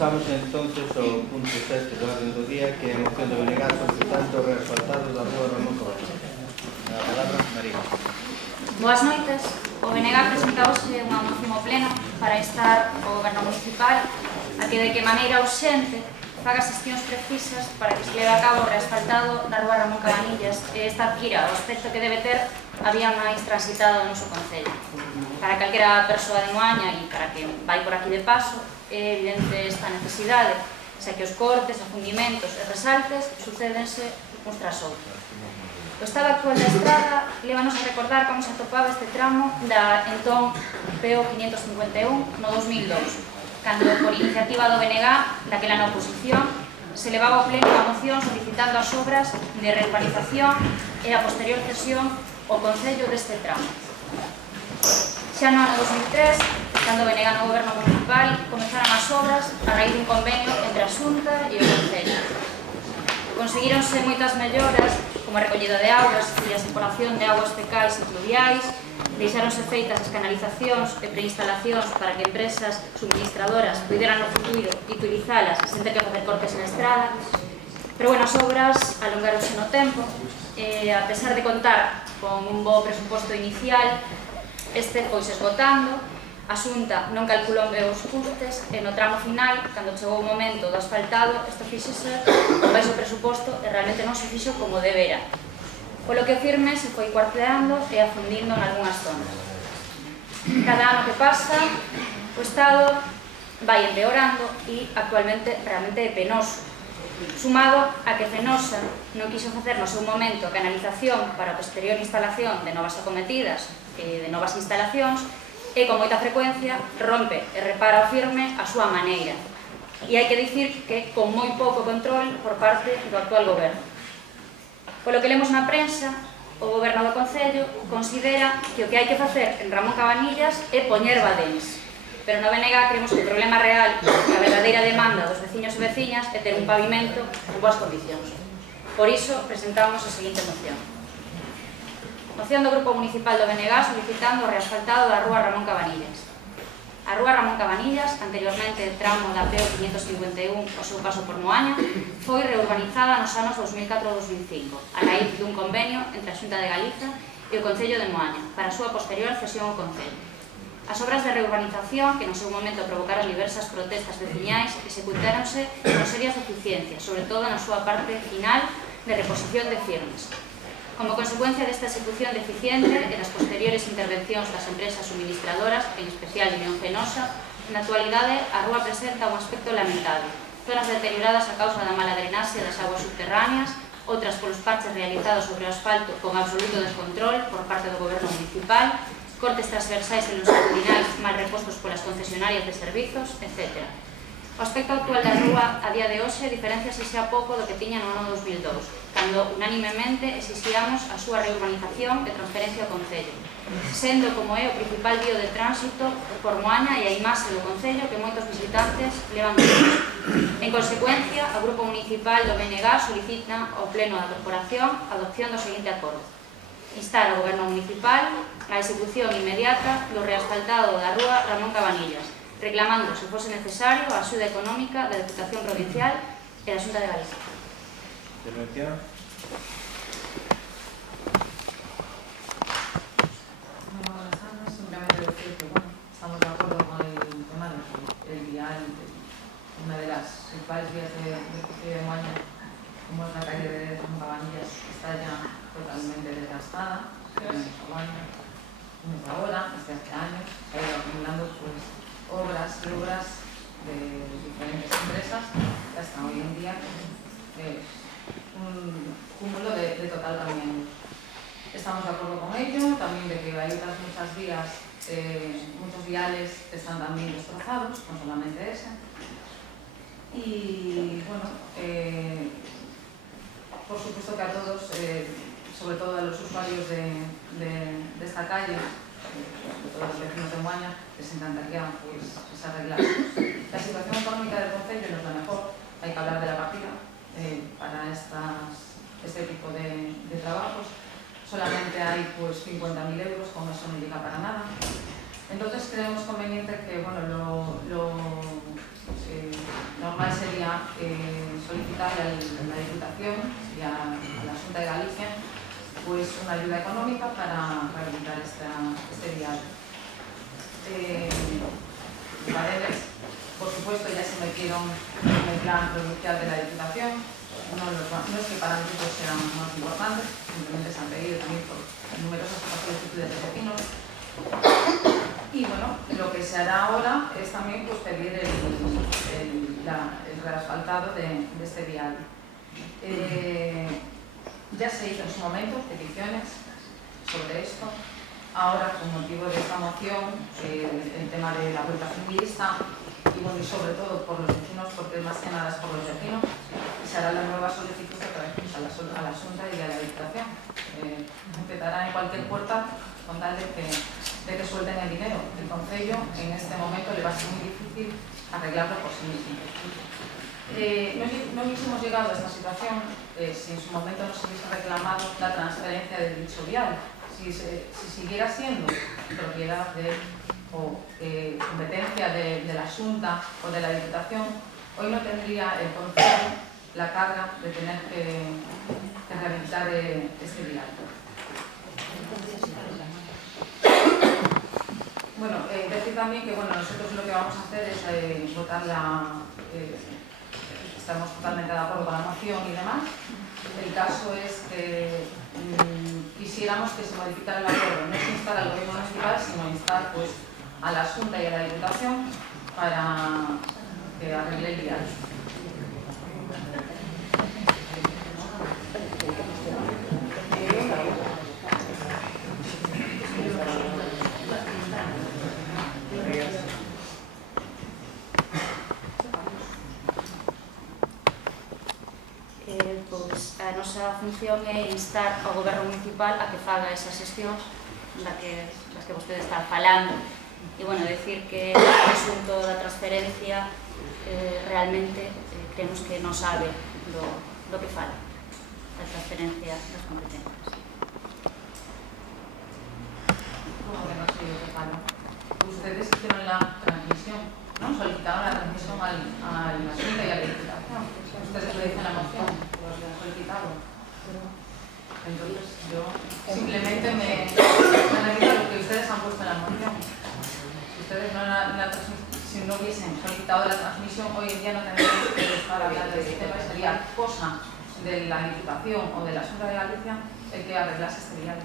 Pasamos entonces ao punto 7 do orden do día, que é a moción do BNG solicitando o reasfaltado da rúa Ramón Cabañas. A palabra, María. Boas noites. O BNG presenta hoxe unha moción ao pleno para instar o goberno municipal a que de que maneira urxente faga xestións precisas para que se leve a cabo o reasfaltado da rúa Ramón Cabanillas e esta adquira o aspecto que debe ter a vía máis transitada do noso concello. Para calquera persoa de Moaña e para que vai por aquí de paso, é evidente esta necesidade, xa que os cortes, afundimentos e resaltes sucédense uns tras outros. O estado actual da estrada lévanos a recordar como se atopaba este tramo da entón PO 551 no 2002, cando por iniciativa do BNG, daquela na oposición, se levaba ao pleno a moción solicitando as obras de reurbanización e a posterior cesión ao concello deste tramo. Xa no ano 2003, cando o BNG no goberno municipal, comezaron as obras a raíz dun convenio entre a Xunta e o concello. Conseguíronse moitas melloras, como a recollida de augas e a separación de augas fecais e pluviais, deixáronse feitas as canalizacións e preinstalacións para que empresas suministradoras puderan no futuro utilizalas sen ter que facer cortes na estrada. Pero, bueno, as obras alongaronse no tempo e, a pesar de contar con un bo presuposto inicial, este foise esgotando, a Xunta non calculou ben os custes e no tramo final, cando chegou o momento do asfaltado, isto fíxese con baixo presuposto e realmente non se fixo como debera. Polo que o firme se foi cuarteando e afundindo en algunhas zonas. Cada ano que pasa, o estado vai empeorando e actualmente realmente é penoso. Sumado a que Fenosa non quiso facer no seu momento a canalización para a posterior instalación de novas acometidas e de novas instalacións e con moita frecuencia rompe e repara o firme a súa maneira. E hai que dicir que con moi pouco control por parte do actual goberno. Polo que lemos na prensa, o goberno do concello considera que o que hai que facer en Ramón Cabanillas é poñer badéns. Pero no BNG creemos que o problema real, a verdadeira demanda dos veciños e veciñas é ter un pavimento en boas condicións. Por iso presentamos a seguinte moción. Moción do Grupo Municipal do BNG solicitando o reasfaltado da rúa Ramón Cabanillas. A rúa Ramón Cabanillas, anteriormente tramo da PO 551 o seu paso por Moaña, foi reurbanizada nos anos 2004-2005, a raíz dun convenio entre a Xunta de Galiza e o Concello de Moaña, para a súa posterior cesión ao Concello. As obras de reurbanización, que no seu momento provocaron diversas protestas veciñais, executáronse con serias deficiencias, sobre todo na súa parte final de reposición de firmes. Como consecuencia desta execución deficiente e das posteriores intervencións das empresas suministradoras, en especial Unión Fenosa, na actualidade a rúa presenta un aspecto lamentable. Zonas deterioradas a causa da mala drenaxe das aguas subterráneas, outras polos parches realizados sobre o asfalto con absoluto descontrol por parte do goberno municipal, cortes transversais e longitudinais mal repostos polas concesionarias de servizos, etc. O aspecto actual da rúa a día de hoxe diferenciase xa pouco do que tiña no ano 2002, cando unanimemente exixíamos a súa reurbanización e transferencia ao Concello, sendo como é o principal vío de tránsito por Moaña e a imaxe do Concello que moitos visitantes levan de hoxe. En consecuencia, o Grupo Municipal do BNG solicita ao Pleno da Corporación a adopción do seguinte acordo. Instar ao Goberno Municipal a execución inmediata do reasfaltado da rúa Ramón Cabanillas, reclamando, se fose necesario, a axuda económica da Deputación Provincial e da Xunta de Galicia. Intervención. Simplemente decir que, bueno, estamos de acuerdo con el tema del vial, una de las principales vías de Moaña, como es la calle de Ramón Cabanillas, está ya totalmente desgastada, desde ahora, desde hace años, se ha ido acumulando pues obras y obras de diferentes empresas que hasta hoy en día es un cúmulo de total rendimiento. Estamos de acuerdo con ello, también de que hay otras muchas vías, muchos viales que están también destrozados, no solamente ese. Y bueno, por supuesto que a todos, sobre todo a los usuarios de esta calle, sobre todo a los vecinos de Moaña, les encantaría pues, arreglar. La situación económica del concello no es la mejor, hay que hablar de la partida para este tipo de trabajos. Solamente hay pues 50.000 euros, con eso no llega para nada. Entonces creemos conveniente que bueno, solicitar a la Diputación y a la Xunta de Galicia pues una ayuda económica para rehabilitar este vial. Paredes, por supuesto, ya se metieron en el plan provincial de la Diputación. No es que para nosotros sean más importantes, simplemente se han pedido también por numerosas solicitudes de vecinos. Y bueno, lo que se hará ahora es también pues, pedir el reasfaltado de este vial. Ya se hizo en su momento peticiones sobre esto. Ahora, con motivo de esta moción, el tema de la vuelta ciclista y, bueno, y sobre todo por los vecinos, porque más que nada es por los vecinos, se hará la nueva solicitud otra vez a la Xunta y a la Diputación. Empezará en cualquier puerta con tal de que suelten el dinero. El Concello en este momento le va a ser muy difícil arreglarlo por sí mismo. No hubiésemos llegado a esta situación si en su momento no se hubiese reclamado la transferencia del dicho vial. Si siguiera siendo propiedad o competencia de la Xunta o de la Diputación, hoy no tendría el Concello la carga de tener que rehabilitar este vial. Bueno, decir también que nosotros lo que vamos a hacer es votar estamos totalmente de acuerdo con la moción y demás. El caso es que quisiéramos que se modificara el acuerdo, no es instar al gobierno municipal, sino instar pues, a la Xunta y a la Diputación para que arregle el vial. Pois a nosa función é instar ao goberno municipal a que faga esas xestións das que vostede está falando e, bueno, decir que o asunto da transferencia realmente creemos que non sabe do que fala da transferencia das competencias. Como que no sé lo que fala. Ustedes hicieron la transmisión, ¿no? Solicitaron la transmisión a la Xunta y a la Diputación. Ustedes lo dicen en la moción, lo han solicitado. Entonces, yo simplemente me remito a lo que ustedes han puesto en la moción. Si ustedes si no hubiesen solicitado la transmisión, hoy en día no tendríamos que estar hablando de este tema y sería cosa de la Diputación o de la Xunta de Galicia el que arreglase este vial.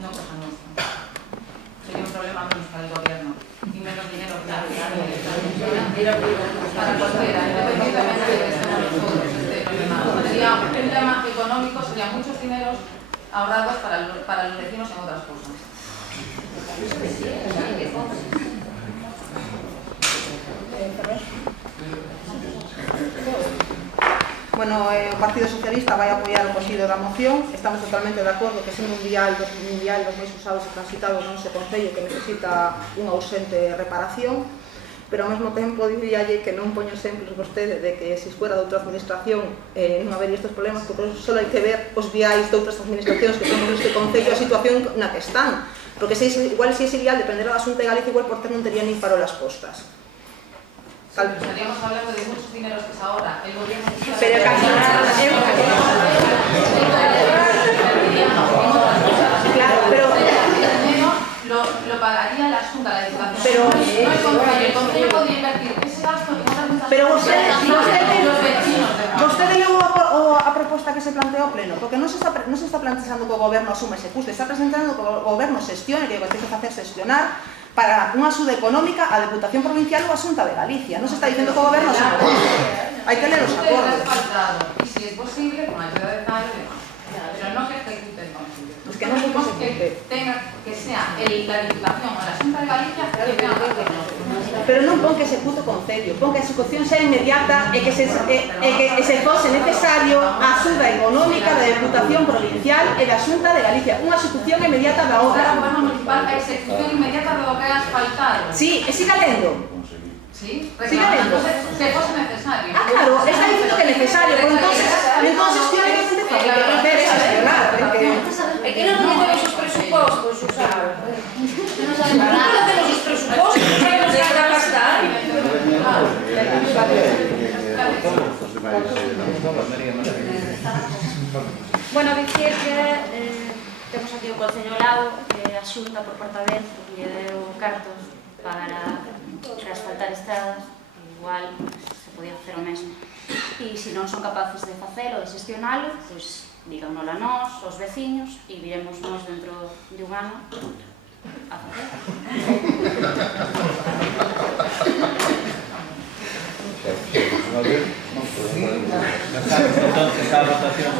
No cosa nuestra. Sería un problema menos para el gobierno y menos dinero para cualquiera, independientemente de que estemos nosotros. Sería un tema económico, serían muchos dineros ahorrados para los vecinos en otras cosas. Bueno, o Partido Socialista vai apoiar o contido da moción. Estamos totalmente de acordo que sendo un vial dos máis usados e transitados no noso Concello que necesita unha urxente reparación, pero ao mesmo tempo diríalle que non poño exemplos vostede de que se fuera de outra administración non habería estes problemas, porque só hai que ver os viais de outras administracións que temos neste Concello a situación na que están, porque igual se ese vial dependera da Xunta de Galicia, igual por ter non tería nin farolas postas. Estaríamos hablando de muchos dineros que es ahora. El gobierno... Pero casi nada. Claro, pero... Lo pagaría la Xunta, la Diputación. Pero... No el Concello podría invertir ese gasto en otras muchas... Pero los vecinos de vostede leu a proposta que se planteou pleno, porque non se está planteando que o goberno asuma ese custo, está presentando que o goberno xestione, que o que ten que facer xestionar para unha axuda económica a Deputación Provincial ou a Xunta de Galicia. Non se está dicindo que o goberno asuma. Hai que ler os acordos. Y si es posible, con ayuda de tal, pero no que ejecute el Concello. Pues que non que tenga que sea la Diputación o la Xunta de Galicia que tenga que hacerlo. Pero non pon que se execute o Concello, pon que a execución sea inmediata e que se fose necesario a axuda económica da Deputación Provincial e da Xunta de Galicia. Unha execución inmediata da O obra. goberno municipal a execución inmediata do que haya asfaltado. Sí, e siga lendo. Sí, Siga lendo. que fose necesario. Ah, claro, está dicindo que é necesario, pero entonces tiene que ser gestionar. É que non coñecemos os presupostos, Susana. Non sabemos nada, temos os presupostos, non sabemos nada gastar. María Martínez. Bueno, dicir que temos aquí o Concello ao lado, que a Xunta por porta vez lle deu cartos para reasfaltar estradas, igual se podía facer o mesmo. E se non son capaces de facelo, de xestionalo, pois díganoslo a nós, aos veciños, e viremos nós dentro de un ano a facer. Pasamos entonces a votación.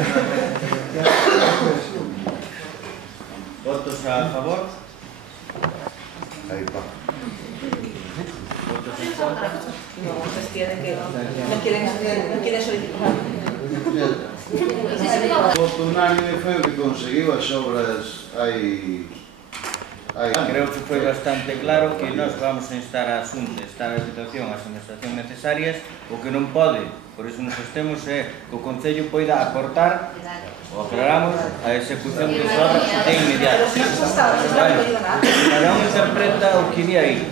Votos a favor. Ahí va. Votos en contra. No, pues tienen que no quieren solicitar. O voto unánime foi o que conseguiu as obras hai Creo que foi bastante claro que nós vamos a instar a Xunta, instar a situación, as administracións necesarias. O que non pode, por iso nos sostemos, é que o Concello poida aportar ou aclaramos a execución de obras de inmediato. Cada un interpreta o que iría aí.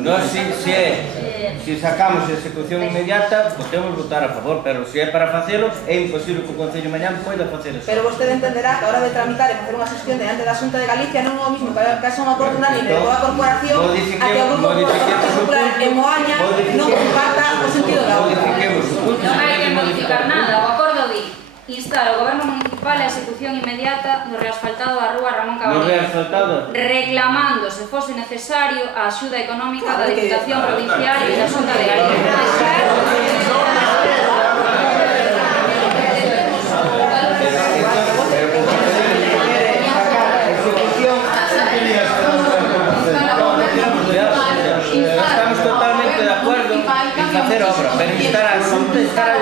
Nós, se sacamos a execución inmediata, podemos votar a favor, pero se é para facelo, é imposible que o Concello mañán poida facer eso. Pero vostede entenderá que a hora de tramitar e facer unha sesión diante da Xunta de Galicia non é o mismo que haxa unha acordo unánime de toda a corporación a que o Grupo Popular en Moaña non comparta o sentido da obra. Non hai que modificar nada, o acordo di instar ao Goberno Municipal a execución inmediata do reasfaltado da rúa Ramón No Caballero, reasfaltado? reclamando, se fose necesario, a axuda económica da Diputación Provincial e da Xunta de Estamos totalmente de acuerdo en facer obra, pero instar a Xunta, instar a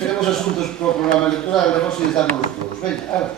queremos asuntos pro programa electoral, vamos a necesitarnos todos. Veña, ahora,